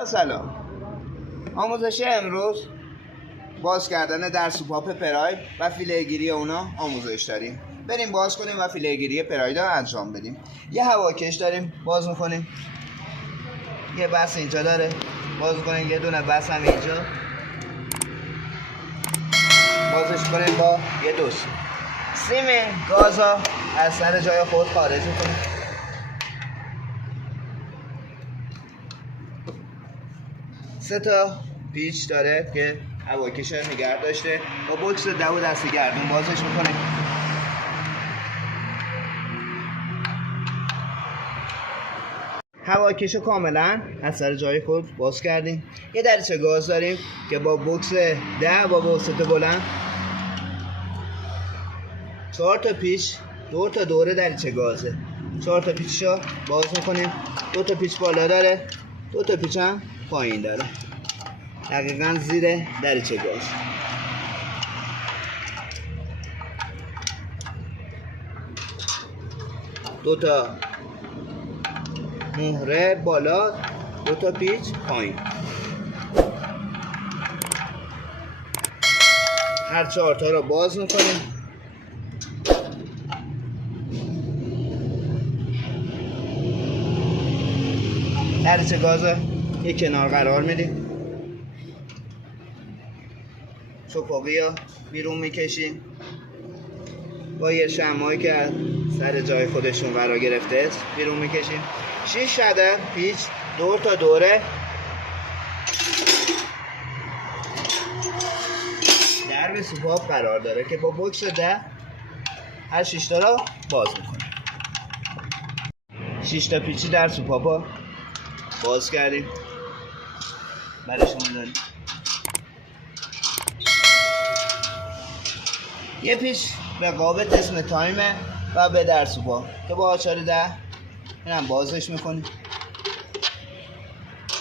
سلام. آموزش امروز باز کردن در سوپاپ پراید و فیلهگیری اونا آموزش داریم. بریم باز کنیم و فیلهگیری پراید رو انجام بدیم. یه هواکش داریم، باز میکنیم. یه بس اینجا داره، باز میکنیم. یه دونه بس هم اینجا، بازش کنیم با یه دوست. سیم گازا از سر جای خود خارج میکنیم. سه تا پیچ داره که هواکش نگه داشته. با بوکس دو دستی گردون بازش میکنیم. هواکش کاملا از سر جای خود باز کردیم. یه دریچه گاز داریم که با بوکس 10 با وسط بلند 4 تا پیچ 2 تا دوره دریچه گازه. 4 تا پیچشو باز میکنیم. 2 تا پیچ بالا داره، 2 تا پیچ هم پایین داره، دقیقا زیر دریچه گاز. دو تا مهره بالا، 2 تا پیچ پایین. هر 4 تا رو باز میکنیم. دریچه گاز یک کنار قرار میدیم. سوپاقی ها بیرون میکشیم. با یه شمعایی که از سر جای خودشون قرار گرفته بیرون میکشیم. 6 عدد پیچ 2 تا دوره درب سوپاپ قرار داره که با بوکس 10 هر 6 تا رو باز میکنیم. 6 تا پیچی در سوپاپا باز کردیم. برای شما داریم یه پیچ به قابط اسم تایمه و به در سوپاپ که با آچار 10 اینم بازش میکنیم.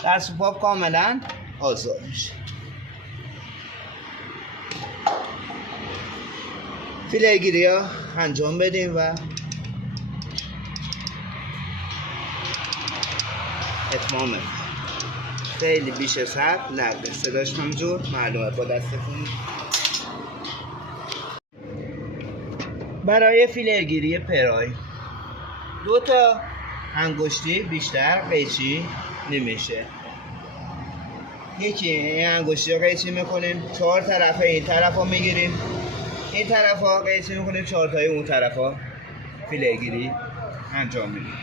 در سوپاپ کاملا آزاد میشه. فیلهگیری ها انجام بدیم و اتمامه. خیلی بیش از حد نرده، صداش همجور معلومه با دستتون. برای فیلهگیری پراید 2 تا انگشتی بیشتر قیچی نمیشه. یکی این انگشتی رو قیچی میکنیم، 4 طرف این طرف رو میگیریم، این طرف ها قیچی میکنیم، 4 تای اون طرف ها فیلهگیری انجام میدیم.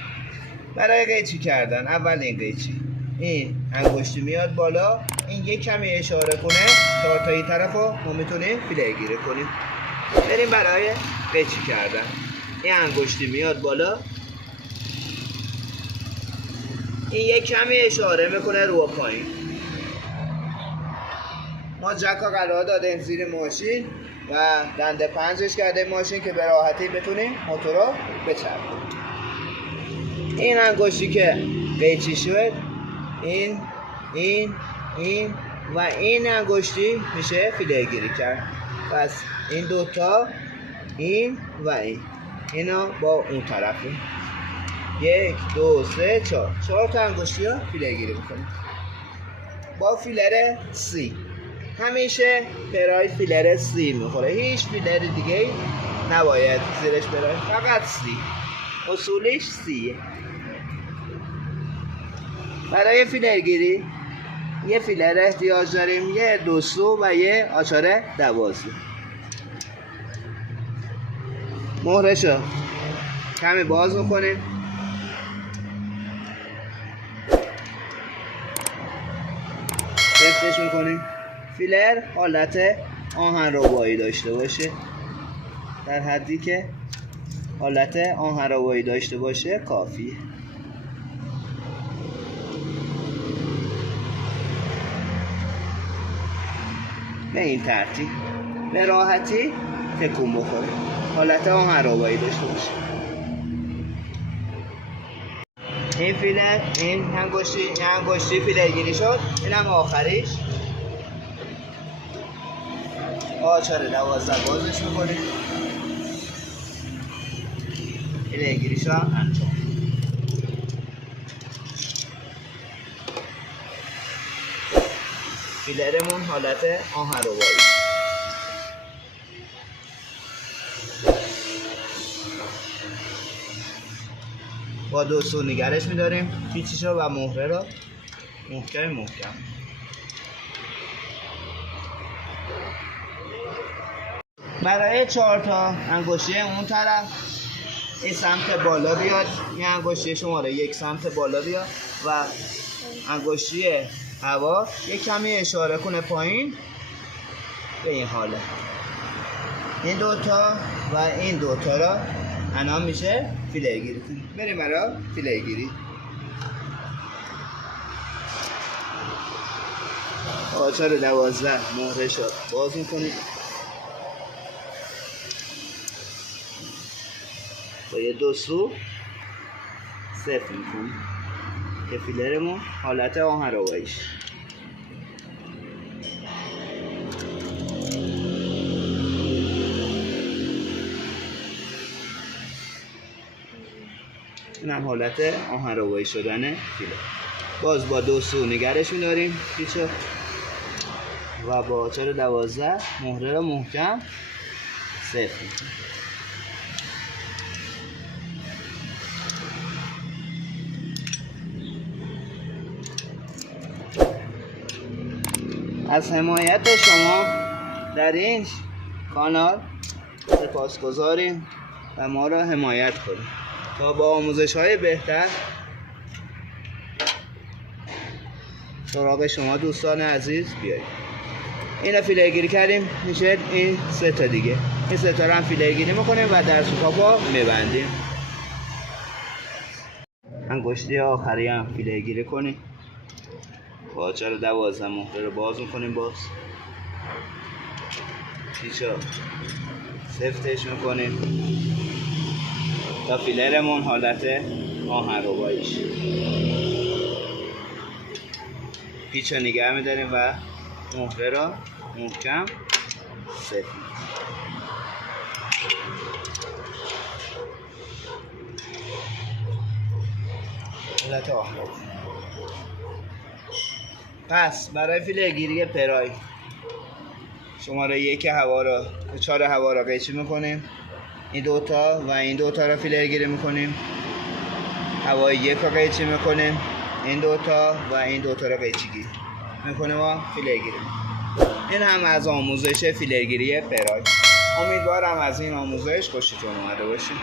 برای قیچی کردن اول این قیچی، این انگشتی میاد بالا، این یک کمی اشاره کنه، 4 تا این طرف رو ما میتونیم فیلهگیری کنیم. بریم برای قیچی کردن. این انگشتی میاد بالا، این یک کمی اشاره میکنه رو پایین. ما جکا قرار دادیم زیر ماشین و دنده پنجش کرده ماشین که به راحتی بتونیم موتور رو بچرخونیم. این انگشتی که قیچی شد، این و این انگشتی میشه فیلهگیری کرد. پس این دوتا، این و اینا با اون طرفی. 1 2 3 4 تا انگشتی ها فیلهگیری میکنیم با فیلر سی. همیشه پراید فیلر سی میخوره، هیچ فیلر دیگه نباید زیرش بره، فقط سی. اصولش سیه. برای فیلرگیری یه فیلر احتیاج داریم، یه دوستو و یه آچار 12. مهرشو کمی باز میکنیم. رفتش میکنیم. فیلر حالت آهن ربایی داشته باشه، در حدی که حالت آهن ربایی داشته باشه کافیه. به این ترتیب به راحتی تکون بخوره، حالت آهن ربایی داشته باشه. این فیلر، این انگشتی فیلهگیری شد. اینم آخریش. آچار 12 بازش میکنیم. فیلهگیریش هم انجام. فیلرمون حالت آهن‌ربایی. با 2 سو نگرش می‌داریم پیچیشو و مهره رو محکم. برای 4 تا انگشتی اون طرف این سمت بالا بیاد، این انگشتی شماره 1 سمت بالا بیاد و انگشتی هوا یک کمی اشاره کنه پایین به این حاله. این 2 تا و این 2 تا را الان میشه فیلرگیری. بریم برای فیلرگیری. آچار 12 مهره شد باز میکنید با یه 2 سو صفر میکنیم که فیلرمون حالت آهن‌رباییش. اینم حالت آهن‌ربایی شدن فیلر. باز با 2 سو نگرش می‌داریم پیچو و با آچار 12 مهره رو محکم صفر می‌کنیم. از حمایت شما در این کانال سپاسگزاریم و ما را حمایت کنید تا با آموزش‌های بهتر سراغ شما دوستان عزیز بیاییم. اینو فیلرگیری کردیم، میشه این 3 تا دیگه. این 3 تا رو هم فیلرگیری میکنیم و در سوکاپا میبندیم. انگشتی آخری هم فیلرگیری کنیم. با آچار 12 مهره رو باز میکنیم، باز پیچا سفتش میکنیم تا فیلرمون حالت آهن‌رباییش. پیچ رو نگه میداریم و مهره را محکم صفر میکنیم. حالت آهن‌ربایی. پس برای فیلرگیری پرای شماره 1 هوا را 4 هوا را قیچی میکنیم. این 2 تا و این 2 تا را فیلرگیری میکنیم. هوای 1 را قیچی میکنیم. این 2 تا و این 2 تا را قیچی میکنیم و فیلرگیری. این هم از آموزش فیلرگیری پرای. امیدوارم از این آموزش خوشتون اومده باشه.